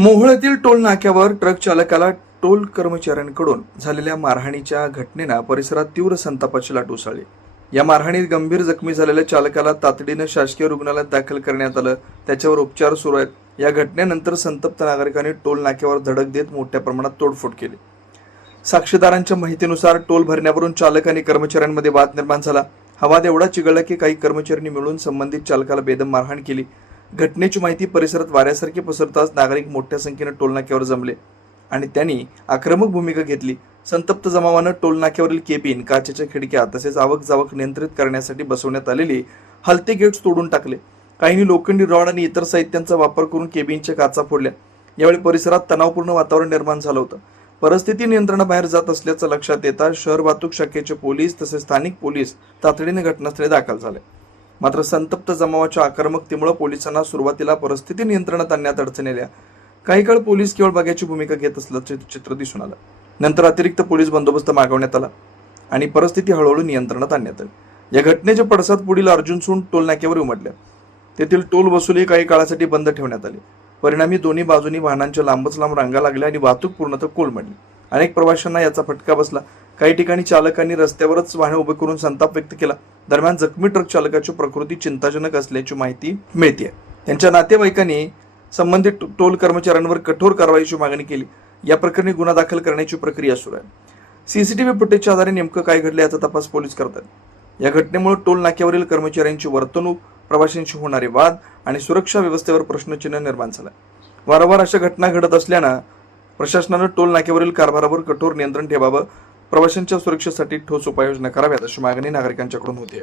मोहोळतील toll नाक्यावर truck चालकाला toll कर्मचाऱ्यांकडून झालेल्या मारहाणीच्या घटनेनं परिसरात तीव्र संतापाची लाट उसळली। या मारहाणीत गंभीर जखमी झालेल्या चालकाला तातडीनं शासकीय रुग्णालयात दाखल करण्यात आलं। त्याच्यावर उपचार सुरू आहेत। या घटनेनंतर संतप्त नागरिकांनी टोल नाक्यावर धडक देत मोठ्या प्रमाणात तोडफोड केली। साक्षीदारांच्या माहितीनुसार टोल भरण्यावरून चालक आणि कर्मचाऱ्यांमध्ये वाद निर्माण झाला। हा वाद एवढा चिघळला की काही कर्मचाऱ्यांनी मिळून संबंधित चालकाला बेदम मारहाण केली। घटनेची माहिती परिसरात वाऱ्यासारखी पसरताच नागरिक मोठ्या संख्येने टोल नाक्यावर जमले आणि त्यांनी आक्रमक भूमिका घेतली। संतप्त जमावानं टोल नाक्यावरील केबिन, काचेच्या खिडक्या तसेच आवक जावक नियंत्रित करण्यासाठी बसवण्यात आलेली हलते गेट्स तोडून टाकले। काहींनी लोखंडी रॉड आणि इतर साहित्यांचा वापर करून केबिनच्या काचा फोडल्या। यावेळी परिसरात तणावपूर्ण वातावरण निर्माण झालं होतं। परिस्थिती नियंत्रणाबाहेर जात असल्याचं लक्षात येता शहर वाहतूक शाखेचे पोलीस तसेच स्थानिक पोलीस तातडीने घटनास्थळी दाखल झाले। मात्र संतप्त जमावाच्या आक्रमकतेमुळे पोलिसांना सुरुवातीला परिस्थिती नियंत्रणात आणण्यात अडचणी आल्या। काही काळ पोलीस केवळ बघ्याची भूमिका घेत असल्याचे चित्र दिसून आलं। नंतर अतिरिक्त पोलीस बंदोबस्त मागवण्यात आला आणि परिस्थिती हळूहळू नियंत्रणात आणण्यात आली। या घटनेचे पडसाद पुढील अर्जुनसूड टोल नाक्यावर उमटले। तेथील टोल वसुली काही काळासाठी बंद ठेवण्यात आली। परिणामी दोन्ही बाजूनी वाहनांच्या लांबच लांब रांगा लागल्या आणि वाहतूक पूर्णतः कोलमडली। अनेक प्रवाशांना याचा फटका बसला। काही ठिकाणी चालकांनी रस्त्यावरच वाहने उभे करून संताप व्यक्त केला। दरम्यान जखमी ट्रक चालकाची प्रकृती चिंताजनक असल्याची माहिती मिळते। त्यांच्या नातेवाईकांनी संबंधित टोल कर्मचाऱ्यांवर कठोर कारवाईची मागणी केली। या प्रकरणी गुन्हा दाखल करण्याची प्रक्रिया सुरू आहे। सीसीटीव्ही फुटेजच्या आधारे नेमकं काय घडलं याचा तपास पोलीस करतात। या घटनेमुळे टोल नाक्यावरील कर्मचाऱ्यांची वर्तणूक, प्रवाशांशी होणारे वाद आणि सुरक्षा व्यवस्थेवर प्रश्नचिन्ह निर्माण झालं। वारंवार अशा घटना घडत असल्यानं प्रशासनानं टोल नाक्यावरील कारभारावर कठोर नियंत्रण ठेवावं, प्रवाशांच्या सुरक्षेसाठी ठोस उपाययोजना कराव्यात अशी मागणी नागरिकांच्याकडून होते।